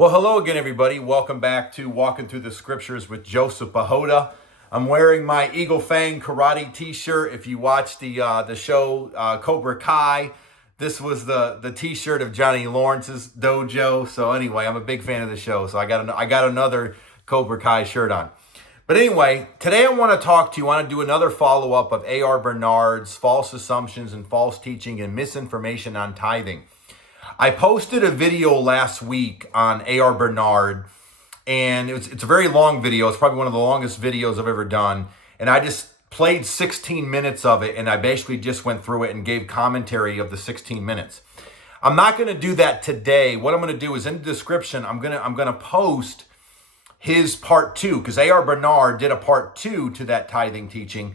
Well, hello again, everybody. Welcome back to Walking Through the Scriptures with Joseph Pahoda. I'm wearing my Eagle Fang Karate t-shirt. If you watch the show Cobra Kai, this was the t-shirt of Johnny Lawrence's dojo. So anyway, I'm a big fan of the show. So I got another Cobra Kai shirt on. But anyway, today I want to do another follow-up of A.R. Bernard's false assumptions and false teaching and misinformation on tithing. I posted a video last week on A.R. Bernard, and it's a very long video. It's probably one of the longest videos I've ever done. And I just played 16 minutes of it, and I basically just went through it and gave commentary of the 16 minutes. I'm not going to do that today. What I'm going to do is in the description, I'm going to post his part 2, because A.R. Bernard did a part 2 to that tithing teaching,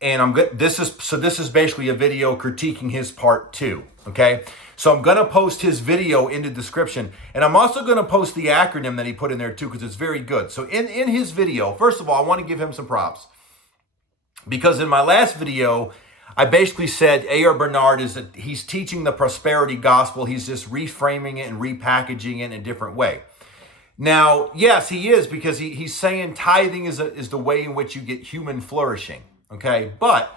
and this is basically a video critiquing his part 2. Okay, so I'm going to post his video in the description, and I'm also going to post the acronym that he put in there too, because it's very good. So in his video, first of all, I want to give him some props, because in my last video, I basically said A.R. Bernard he's teaching the prosperity gospel. He's just reframing it and repackaging it in a different way. Now, yes, he is, because he's saying tithing is the way in which you get human flourishing. Okay, but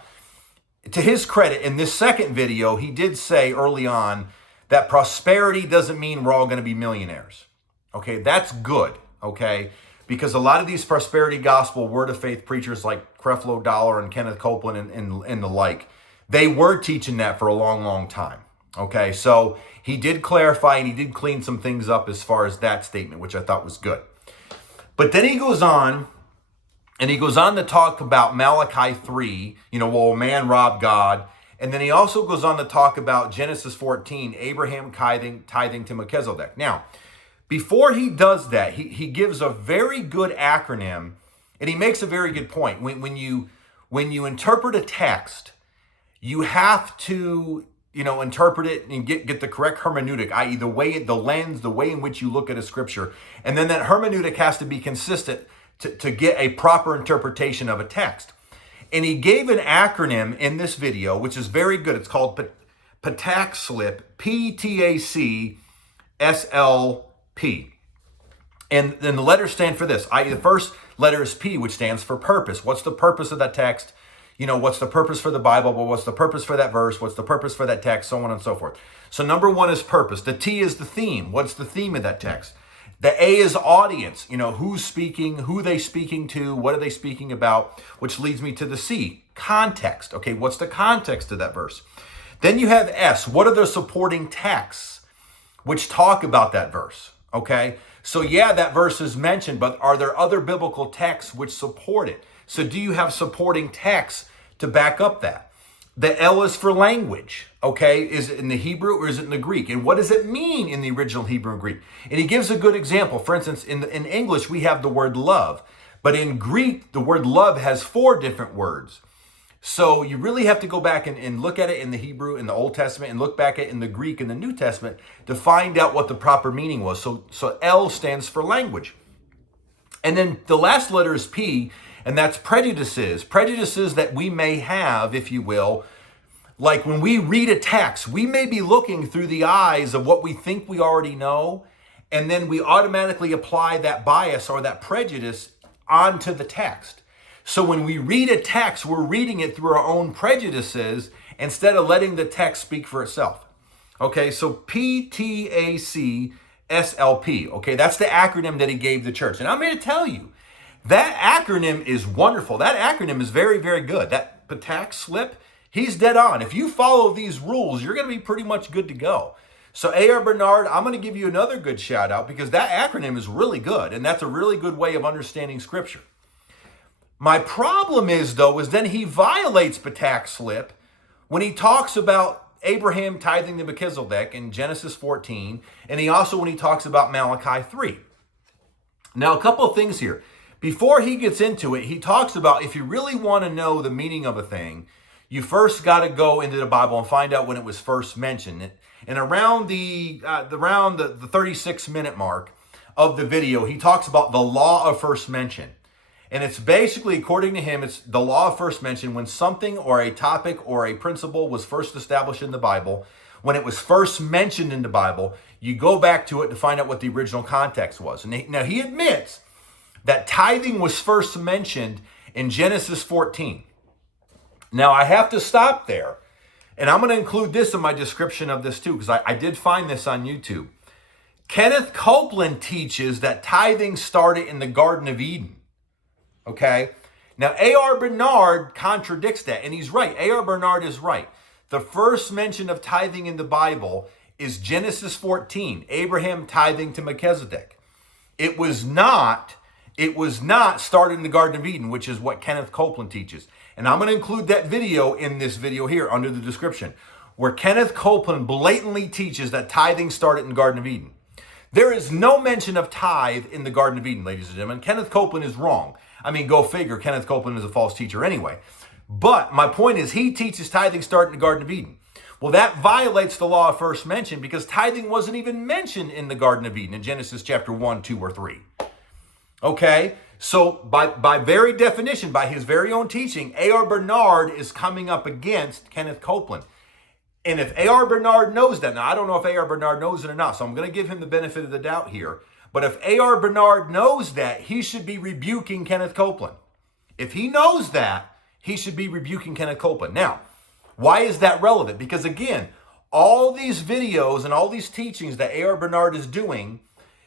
to his credit, in this second video, he did say early on that prosperity doesn't mean we're all going to be millionaires. Okay, that's good, okay? Because a lot of these prosperity gospel word of faith preachers like Creflo Dollar and Kenneth Copeland and the like, they were teaching that for a long, long time. Okay, so he did clarify and he did clean some things up as far as that statement, which I thought was good. But then he goes on, and he goes on to talk about Malachi 3, will man rob God? And then he also goes on to talk about Genesis 14, Abraham tithing to Melchizedek. Now, before he does that, he gives a very good acronym, and he makes a very good point. When you interpret a text, you have to interpret it and get the correct hermeneutic, i.e. the lens, the way in which you look at a scripture. And then that hermeneutic has to be consistent to get a proper interpretation of a text. And he gave an acronym in this video, which is very good. It's called PTACSLP, PTACSLP. And then the letters stand for this. The first letter is P, which stands for purpose. What's the purpose of that text? What's the purpose for the Bible? But what's the purpose for that verse? What's the purpose for that text? So on and so forth. So number 1 is purpose. The T is the theme. What's the theme of that text? The A is audience, who's speaking, who they speaking to, what are they speaking about, which leads me to the C, context. Okay, what's the context of that verse? Then you have S, what are the supporting texts which talk about that verse? Okay, so yeah, that verse is mentioned, but are there other biblical texts which support it? So do you have supporting texts to back up that? The L is for language, okay? Is it in the Hebrew or is it in the Greek? And what does it mean in the original Hebrew and Greek? And he gives a good example. For instance, in English, we have the word love. But in Greek, the word love has 4 different words. So you really have to go back and look at it in the Hebrew, in the Old Testament, and look back at it in the Greek, in the New Testament, to find out what the proper meaning was. So L stands for language. And then the last letter is P, and that's prejudices. Prejudices that we may have, if you will. Like when we read a text, we may be looking through the eyes of what we think we already know, and then we automatically apply that bias or that prejudice onto the text. So when we read a text, we're reading it through our own prejudices instead of letting the text speak for itself. Okay, so PTACSLP. Okay, that's the acronym that he gave the church. And I'm here to tell you, that acronym is wonderful. That acronym is very, very good. That PTACSLP, he's dead on. If you follow these rules, you're going to be pretty much good to go. So A.R. Bernard, I'm going to give you another good shout out, because that acronym is really good, and that's a really good way of understanding scripture. My problem is then he violates PTACSLP when he talks about Abraham tithing to Melchizedek in Genesis 14, and when he talks about Malachi 3. Now, a couple of things here. Before he gets into it, he talks about if you really want to know the meaning of a thing, you first got to go into the Bible and find out when it was first mentioned. And around the 36-minute mark of the video, he talks about the law of first mention. And it's basically, according to him, it's the law of first mention when something or a topic or a principle was first established in the Bible, when it was first mentioned in the Bible, you go back to it to find out what the original context was. Now he admits that tithing was first mentioned in Genesis 14. Now I have to stop there, and I'm going to include this in my description of this too, because I did find this on YouTube. Kenneth Copeland teaches that tithing started in the Garden of Eden. Okay? Now, A.R. Bernard contradicts that, and he's right. A.R. Bernard is right. The first mention of tithing in the Bible is Genesis 14, Abraham tithing to Melchizedek. It was not started in the Garden of Eden, which is what Kenneth Copeland teaches. And I'm going to include that video in this video here under the description, where Kenneth Copeland blatantly teaches that tithing started in the Garden of Eden. There is no mention of tithe in the Garden of Eden, ladies and gentlemen. Kenneth Copeland is wrong. I mean, go figure, Kenneth Copeland is a false teacher anyway. But my point is, he teaches tithing starting in the Garden of Eden. Well, that violates the law of first mention, because tithing wasn't even mentioned in the Garden of Eden in Genesis chapter 1, 2, or 3. Okay? So by very definition, by his very own teaching, A.R. Bernard is coming up against Kenneth Copeland. And if A.R. Bernard knows that, now I don't know if A.R. Bernard knows it or not, so I'm going to give him the benefit of the doubt here. But if A.R. Bernard knows that, he should be rebuking Kenneth Copeland. If he knows that, he should be rebuking Kenneth Copeland. Now, why is that relevant? Because again, all these videos and all these teachings that A.R. Bernard is doing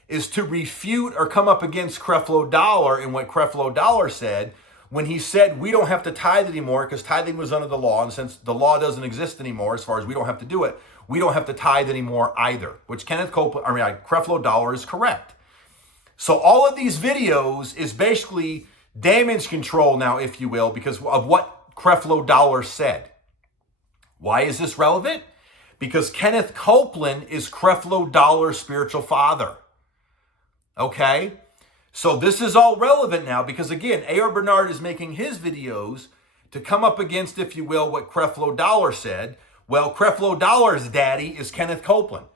is to refute or come up against Creflo Dollar and what Creflo Dollar said when he said we don't have to tithe anymore because tithing was under the law, and since the law doesn't exist anymore as far as we don't have to do it, we don't have to tithe anymore either, which Creflo Dollar is correct. So all of these videos is basically damage control now, if you will, because of what Creflo Dollar said. Why is this relevant? Because Kenneth Copeland is Creflo Dollar's spiritual father. Okay? So this is all relevant now because, again, A.R. Bernard is making his videos to come up against, if you will, what Creflo Dollar said. Well, Creflo Dollar's daddy is Kenneth Copeland.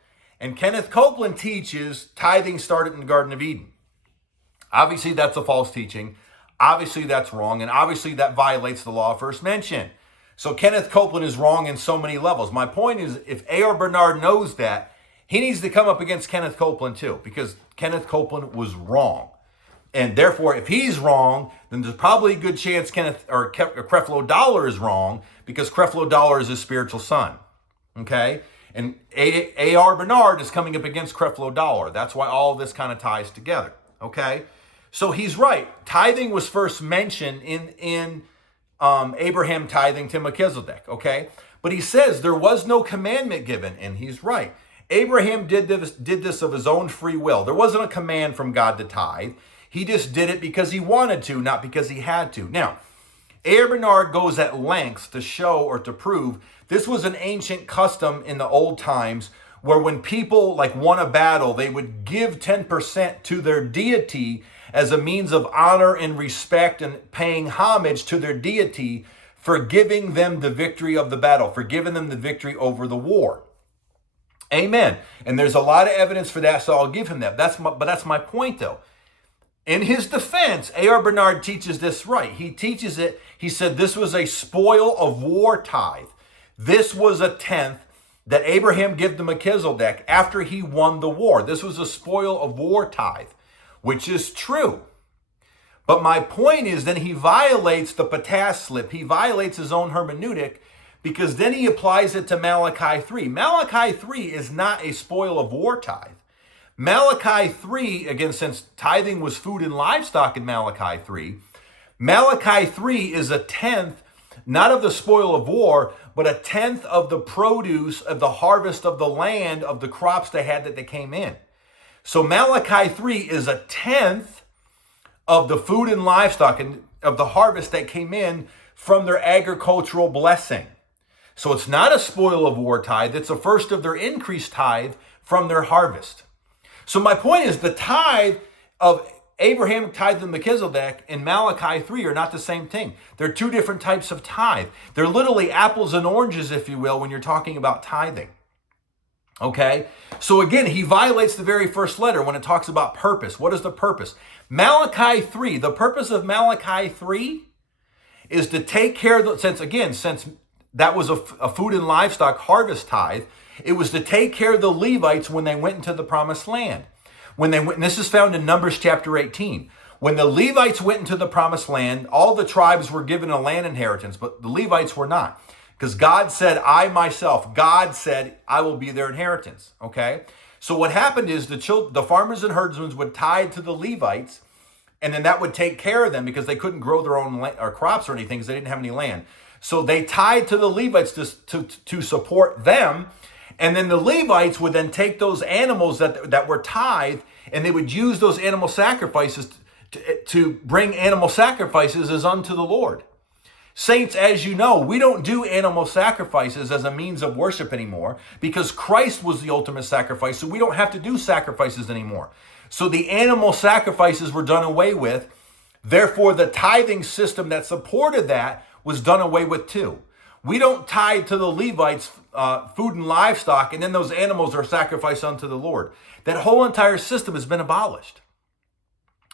And Kenneth Copeland teaches tithing started in the Garden of Eden. Obviously, that's a false teaching. Obviously, that's wrong. And obviously, that violates the law of first mention. So Kenneth Copeland is wrong in so many levels. My point is, if A.R. Bernard knows that, he needs to come up against Kenneth Copeland too, because Kenneth Copeland was wrong. And therefore, if he's wrong, then there's probably a good chance Creflo Dollar is wrong, because Creflo Dollar is his spiritual son. Okay? And A.R. Bernard is coming up against Creflo Dollar. That's why all of this kind of ties together. Okay? So he's right. Tithing was first mentioned in Abraham tithing to Melchizedek. Okay? But he says there was no commandment given, and he's right. Abraham did this of his own free will. There wasn't a command from God to tithe. He just did it because he wanted to, not because he had to. Now, A.R. Bernard goes at lengths to show or to prove this was an ancient custom in the old times where when people won a battle, they would give 10% to their deity as a means of honor and respect and paying homage to their deity for giving them the victory of the battle, for giving them the victory over the war. Amen. And there's a lot of evidence for that, so I'll give him that. But that's my point, though. In his defense, A.R. Bernard teaches this right. He teaches it. He said this was a spoil of war tithe. This was a tenth that Abraham gave to Melchizedek after he won the war. This was a spoil of war tithe, which is true. But my point is then he violates the patas slip. He violates his own hermeneutic, because then he applies it to Malachi 3. Malachi 3 is not a spoil of war tithe. Malachi 3, again, since tithing was food and livestock in Malachi 3, Malachi 3 is a tenth, not of the spoil of war, but a tenth of the produce of the harvest of the land of the crops they had that they came in. So Malachi 3 is a tenth of the food and livestock and of the harvest that came in from their agricultural blessing. So it's not a spoil of war tithe. It's a first of their increased tithe from their harvest. So my point is the tithe of Abraham tithe to Melchizedek and Malachi 3 are not the same thing. They're two different types of tithe. They're literally apples and oranges, if you will, when you're talking about tithing. Okay? So again, he violates the very first letter when it talks about purpose. What is the purpose? Malachi 3, the purpose of Malachi 3 is to take care of since that was a food and livestock harvest tithe, It was to take care of the Levites when they went into the promised land. When they went, and this is found in Numbers chapter 18. When the Levites went into the promised land, all the tribes were given a land inheritance, but the Levites were not. Because God said, God said, I will be their inheritance. Okay? So what happened is the farmers and herdsmen would tithe to the Levites, and then that would take care of them because they couldn't grow their own or crops or anything because they didn't have any land. So they tithed to the Levites to support them. And then the Levites would then take those animals that were tithed, and they would use those animal sacrifices to bring animal sacrifices as unto the Lord. Saints, as you know, we don't do animal sacrifices as a means of worship anymore because Christ was the ultimate sacrifice, so we don't have to do sacrifices anymore. So the animal sacrifices were done away with. Therefore, the tithing system that supported that was done away with too. We don't tithe to the Levites food and livestock, and then those animals are sacrificed unto the Lord. That whole entire system has been abolished.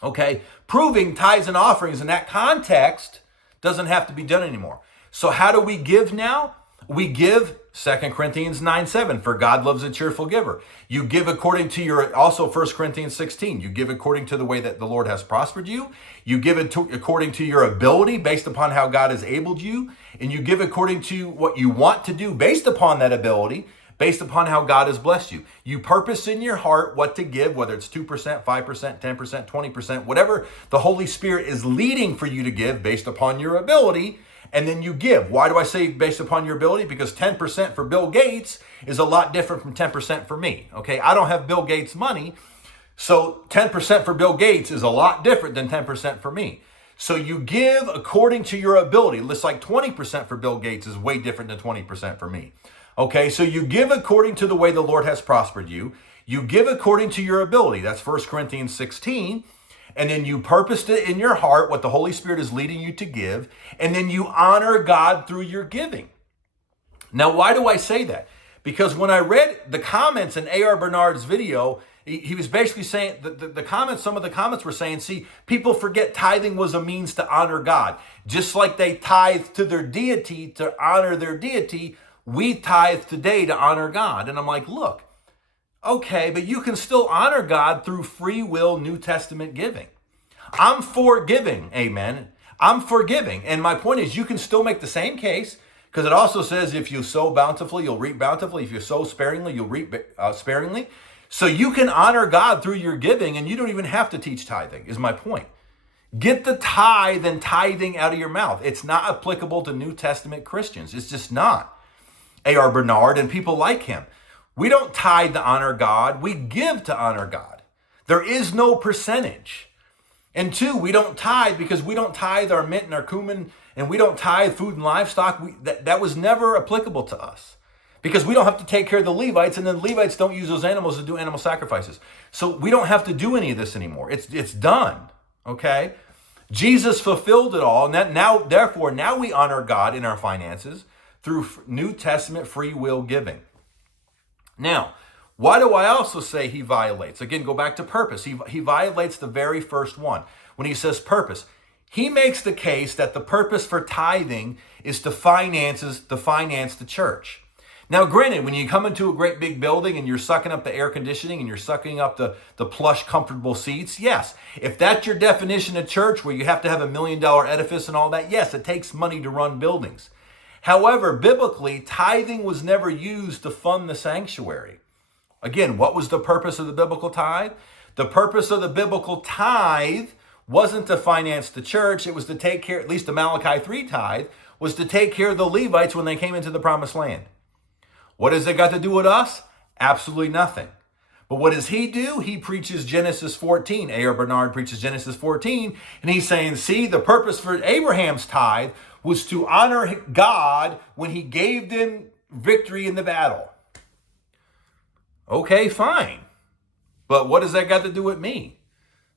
Okay? Proving tithes and offerings in that context doesn't have to be done anymore. So how do we give now? We give 2 Corinthians 9:7, for God loves a cheerful giver. You give according to your, also 1 Corinthians 16, you give according to the way that the Lord has prospered you. You give it according to your ability based upon how God has abled you. And you give according to what you want to do based upon that ability, based upon how God has blessed you. You purpose in your heart what to give, whether it's 2%, 5%, 10%, 20%, whatever the Holy Spirit is leading for you to give based upon your ability. And then you give. Why do I say based upon your ability? Because 10% for Bill Gates is a lot different from 10% for me. Okay, I don't have Bill Gates' money, so 10% for Bill Gates is a lot different than 10% for me. So you give according to your ability. It's like 20% for Bill Gates is way different than 20% for me. Okay, so you give according to the way the Lord has prospered you. You give according to your ability. That's 1 Corinthians 16. And then you purposed it in your heart, what the Holy Spirit is leading you to give. And then you honor God through your giving. Now, why do I say that? Because when I read the comments in A.R. Bernard's video, he was basically saying, some of the comments were saying, see, people forget tithing was a means to honor God. Just like they tithe to their deity to honor their deity, we tithe today to honor God. And I'm like, look, okay, but you can still honor God through free will New Testament giving. I'm for giving, amen. I'm for giving. And my point is, you can still make the same case, because it also says if you sow bountifully, you'll reap bountifully. If you sow sparingly, you'll reap sparingly. So you can honor God through your giving, and you don't even have to teach tithing, is my point. Get the tithe and tithing out of your mouth. It's not applicable to New Testament Christians. It's just not. A.R. Bernard and people like him. We don't tithe to honor God. We give to honor God. There is no percentage. And two, we don't tithe because we don't tithe our mint and our cumin, and we don't tithe food and livestock. That was never applicable to us because we don't have to take care of the Levites, and then the Levites don't use those animals to do animal sacrifices. So we don't have to do any of this anymore. It's done, okay? Jesus fulfilled it all, and therefore now we honor God in our finances through New Testament free will giving. Now, why do I also say he violates? Again, go back to purpose. He violates the very first one. When he says purpose, he makes the case that the purpose for tithing is to finance the church. Now, granted, when you come into a great big building and you're sucking up the air conditioning and you're sucking up the plush, comfortable seats, yes. If that's your definition of church, where you have to have $1 million edifice and all that, yes, it takes money to run buildings. However, biblically, tithing was never used to fund the sanctuary. Again, what was the purpose of the biblical tithe? The purpose of the biblical tithe wasn't to finance the church. It was to take care, at least the Malachi 3 tithe, was to take care of the Levites when they came into the promised land. What has it got to do with us? Absolutely nothing. But what does he do? He preaches Genesis 14. A.R. Bernard preaches Genesis 14, and he's saying, see, the purpose for Abraham's tithe was to honor God when he gave them victory in the battle. Okay, fine. But what does that got to do with me?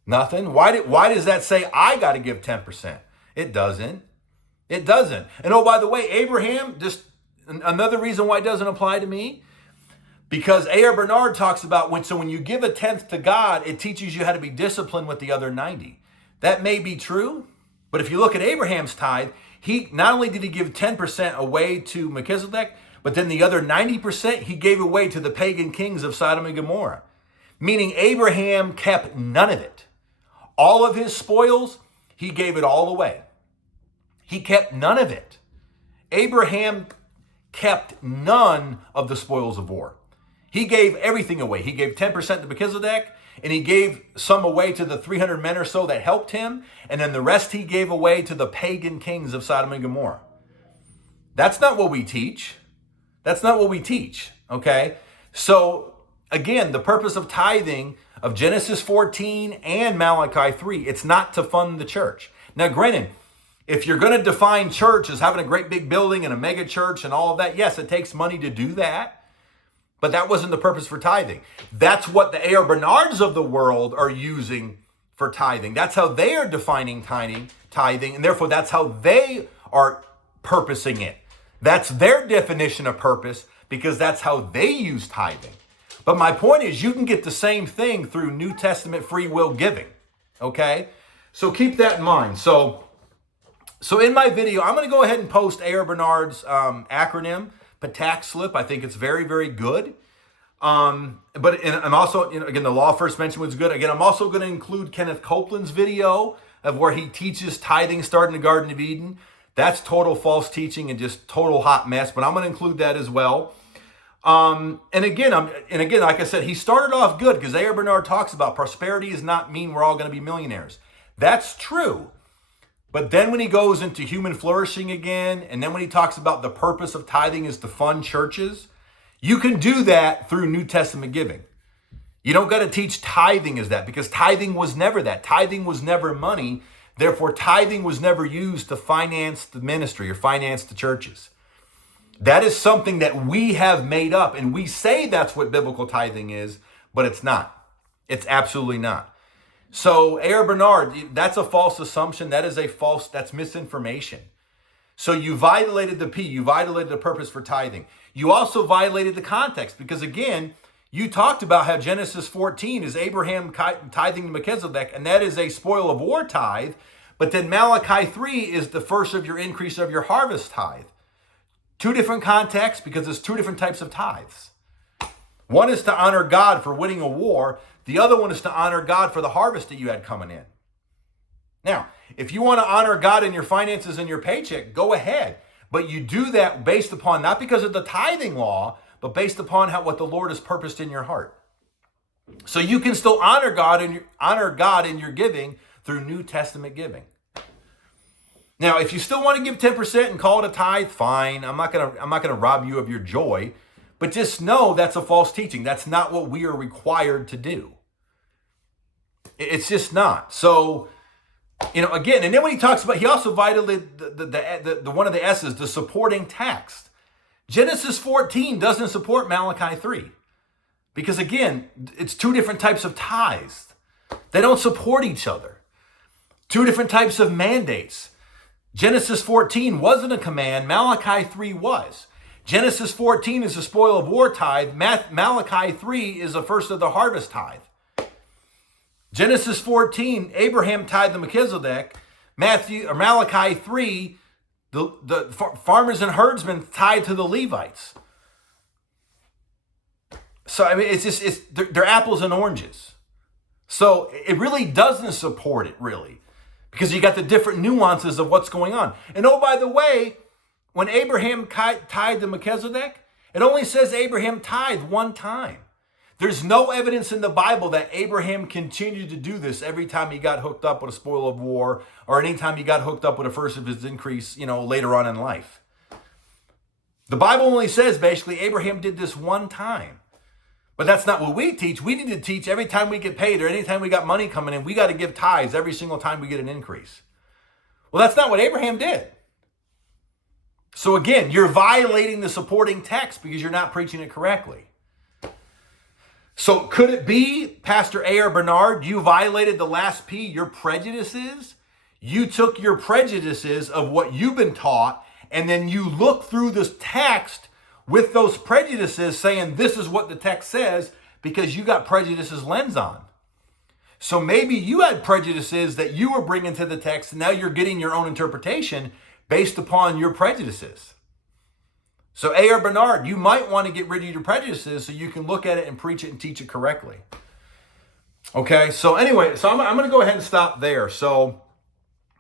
Nothing. Why does that say I got to give 10%? It doesn't. It doesn't. And oh, by the way, Abraham, just another reason why it doesn't apply to me, because A.R. Bernard talks about when you give a tenth to God, it teaches you how to be disciplined with the other 90. That may be true, but if you look at Abraham's tithe, he not only did he give 10% away to Melchizedek, But then the other 90% he gave away to the pagan kings of Sodom and Gomorrah. Meaning Abraham kept none of it. All of his spoils, he gave it all away. He kept none of it. Abraham kept none of the spoils of war. He gave everything away. He gave 10% to Melchizedek, and he gave some away to the 300 men or so that helped him, and then the rest he gave away to the pagan kings of Sodom and Gomorrah. That's not what we teach. That's not what we teach, okay? So, again, the purpose of tithing of Genesis 14 and Malachi 3, it's not to fund the church. Now, granted, if you're going to define church as having a great big building and a mega church and all of that, yes, it takes money to do that. But that wasn't the purpose for tithing. That's what the A.R. Bernards of the world are using for tithing. That's how they are defining tithing, and therefore that's how they are purposing it. That's their definition of purpose because that's how they use tithing. But my point is you can get the same thing through New Testament free will giving, okay? So keep that in mind. So in my video, I'm going to go ahead and post A.R. Bernard's acronym, tax slip. I think it's very, very good. I'm also, again, the law first mentioned was good. Again, I'm also going to include Kenneth Copeland's video of where he teaches tithing starting the Garden of Eden. That's total false teaching and just total hot mess, but I'm going to include that as well. And again, like I said, he started off good because A.R. Bernard talks about prosperity does not mean we're all going to be millionaires. That's true. But then when he goes into human flourishing again, and then when he talks about the purpose of tithing is to fund churches, you can do that through New Testament giving. You don't got to teach tithing as that because tithing was never that. Tithing was never money. Therefore, tithing was never used to finance the ministry or finance the churches. That is something that we have made up, and we say that's what biblical tithing is, but it's not. It's absolutely not. So A.R. Bernard, that's a false assumption. That's misinformation. So you violated you violated the purpose for tithing. You also violated the context because again, you talked about how Genesis 14 is Abraham tithing to Melchizedek, and that is a spoil of war tithe. But then Malachi 3 is the first of your increase of your harvest tithe. Two different contexts because there's two different types of tithes. One is to honor God for winning a war. The other one is to honor God for the harvest that you had coming in. Now, if you want to honor God in your finances and your paycheck, go ahead. But you do that based upon, not because of the tithing law, but based upon what the Lord has purposed in your heart. So you can still honor God in your giving through New Testament giving. Now, if you still want to give 10% and call it a tithe, fine. I'm not gonna rob you of your joy. But just know that's a false teaching. That's not what we are required to do. It's just not. So, again, and then when he talks about, he also violated the one of the S's, the supporting text. Genesis 14 doesn't support Malachi 3. Because again, it's two different types of tithes. They don't support each other. Two different types of mandates. Genesis 14 wasn't a command. Malachi 3 was. Genesis 14 is a spoil of war tithe. Malachi 3 is the first of the harvest tithe. Genesis 14, Abraham tithed to Melchizedek. Malachi 3, the farmers and herdsmen tied to the Levites. So, I mean, they're apples and oranges. So it really doesn't support it, really. Because you got the different nuances of what's going on. And oh, by the way, when Abraham tithed to Melchizedek, it only says Abraham tithed one time. There's no evidence in the Bible that Abraham continued to do this every time he got hooked up with a spoil of war or anytime he got hooked up with a first of his increase, later on in life. The Bible only says basically Abraham did this one time. But that's not what we teach. We need to teach every time we get paid or anytime we got money coming in, we got to give tithes every single time we get an increase. Well, that's not what Abraham did. So again, you're violating the supporting text because you're not preaching it correctly. So could it be, Pastor A.R. Bernard, you violated the last P, your prejudices? You took your prejudices of what you've been taught, and then you look through this text with those prejudices saying this is what the text says because you got prejudices lens on. So maybe you had prejudices that you were bringing to the text, and now you're getting your own interpretation based upon your prejudices. So A.R. Bernard, you might want to get rid of your prejudices so you can look at it and preach it and teach it correctly. Okay, so anyway, so I'm going to go ahead and stop there. So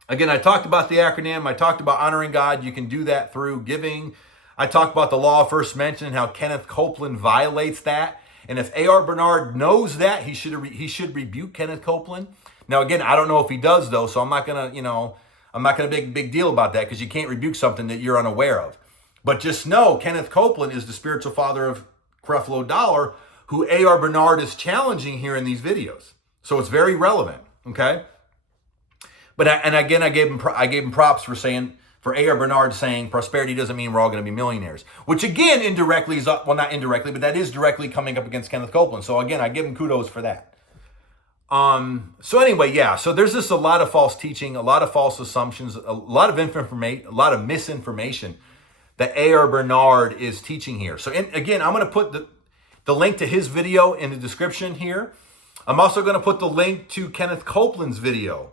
again, I talked about the acronym. I talked about honoring God. You can do that through giving. I talked about the law of first mention, how Kenneth Copeland violates that. And if A.R. Bernard knows that, he should rebuke Kenneth Copeland. Now, again, I don't know if he does, though, so I'm not going to, I'm not going to make a big deal about that because you can't rebuke something that you're unaware of. But just know Kenneth Copeland is the spiritual father of Creflo Dollar, who A.R. Bernard is challenging here in these videos. So it's very relevant, okay? But again, I gave him props for A.R. Bernard saying prosperity doesn't mean we're all going to be millionaires, which again indirectly is well, not indirectly, but that is directly coming up against Kenneth Copeland. So again, I give him kudos for that. So anyway, yeah. So there's just a lot of false teaching, a lot of false assumptions, a lot of misinformation that A.R. Bernard is teaching here. So again, I'm going to put the link to his video in the description here. I'm also going to put the link to Kenneth Copeland's video.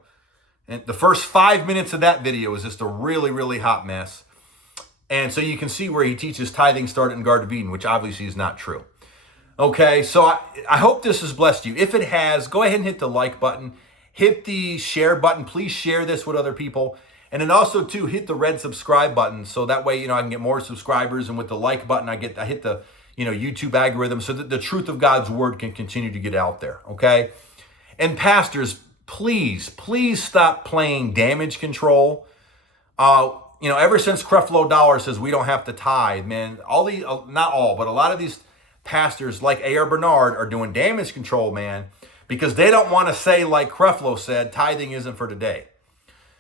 And the first 5 minutes of that video is just a really, really hot mess. And so you can see where he teaches tithing started in Garden of Eden, which obviously is not true. Okay, so I hope this has blessed you. If it has, go ahead and hit the like button. Hit the share button. Please share this with other people. And then also, too, hit the red subscribe button. So that way, I can get more subscribers. And with the like button, I hit the YouTube algorithm so that the truth of God's word can continue to get out there, okay? And pastors, please stop playing damage control. Ever since Creflo Dollar says we don't have to tithe, man, not all, but a lot of these pastors like A.R. Bernard are doing damage control, man, because they don't want to say, like Creflo said, tithing isn't for today.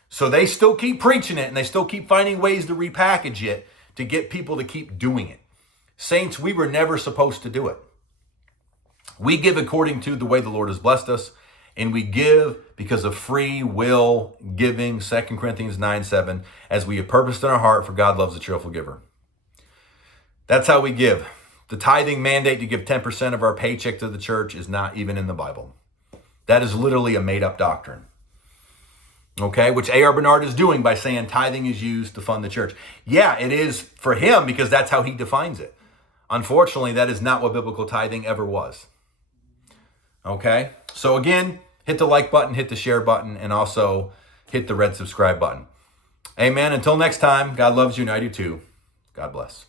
So they still keep preaching it, and they still keep finding ways to repackage it to get people to keep doing it. Saints, we were never supposed to do it. We give according to the way the Lord has blessed us, and we give because of free will giving, 2 Corinthians 9:7, as we have purposed in our heart, for God loves a cheerful giver. That's how we give. The tithing mandate to give 10% of our paycheck to the church is not even in the Bible. That is literally a made-up doctrine. Okay, which A.R. Bernard is doing by saying tithing is used to fund the church. Yeah, it is for him because that's how he defines it. Unfortunately, that is not what biblical tithing ever was. Okay, so again, hit the like button, hit the share button, and also hit the red subscribe button. Amen. Until next time, God loves you and I do too. God bless.